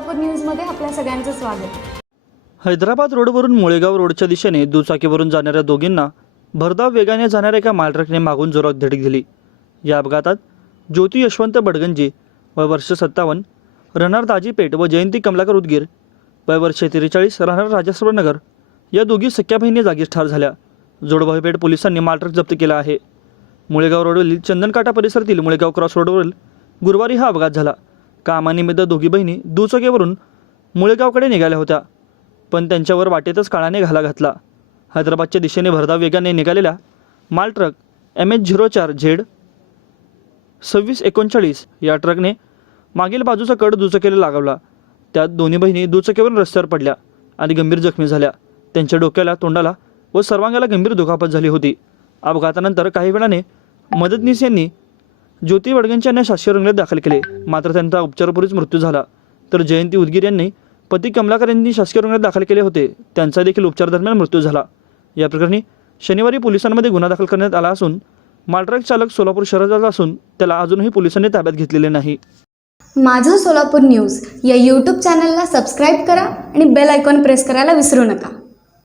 सोलापूर न्यूजमध्ये आपल्या सगळ्यांचं स्वागत। हैदराबाद रोडवरून मुळेगाव रोडच्या दिशेने दुचाकीवरून जाणाऱ्या दोघींना भरधाव वेगाने जाणाऱ्या एका मालट्रकने मागून जोरात धडक दिली। या अपघातात ज्योती यशवंत बडगंजी वय वर्ष 57 राहणार दाजीपेठ व जयंती कमलाकर उदगीर वय वर्ष 43 राहणार राजाश्रनगर या दोघी सख्या बहिणी जागीच ठार झाल्या। जोडभावीपेठ पोलिसांनी मालट्रक जप्त केला आहे। मुळेगाव रोडवरील चंदनकाटा परिसरातील मुळेगाव क्रॉस रोडवरील गुरुवारी हा अपघात झाला। कामानिमित्त दोघी बहिणी दुचाकीवरून मुळेगावकडे निघाल्या होत्या, पण त्यांच्यावर वाटेतच काळाने घाला घातला। हैदराबादच्या दिशेने भरधाव वेगाने निघालेला माल ट्रक MH04Z 2639 या ट्रकने मागील बाजूचा कड दुचाकीला लागवला। त्यात दोन्ही बहिणी दुचाकीवरून रस्त्यावर पडल्या आणि गंभीर जखमी झाल्या। त्यांच्या डोक्याला, तोंडाला व सर्वांगाला गंभीर दुखापत झाली होती। अपघातानंतर काही वेळाने मदतनीस यांनी ज्योती बडगंजी यांना शासकीय रुग्णालयात दाखल केले, मात्र त्यांचा उपचारापूर्वीच मृत्यू झाला। तर जयंती उदगीर यांनी पती कमलाकर यांनी शासकीय रुग्णालयात दाखल केले होते, त्यांचा देखील उपचार दरम्यान मृत्यू झाला। या प्रकरणी शनिवारी पोलिसांमध्ये गुन्हा दाखल करण्यात आला असून मालट्रक चालक सोलापूर शहराचा असून त्याला अजूनही पोलिसांनी ताब्यात घेतलेले नाही। माझं सोलापूर न्यूज या यूट्यूब चॅनलला सबस्क्राईब करा आणि बेल आयकॉन प्रेस करायला विसरू नका।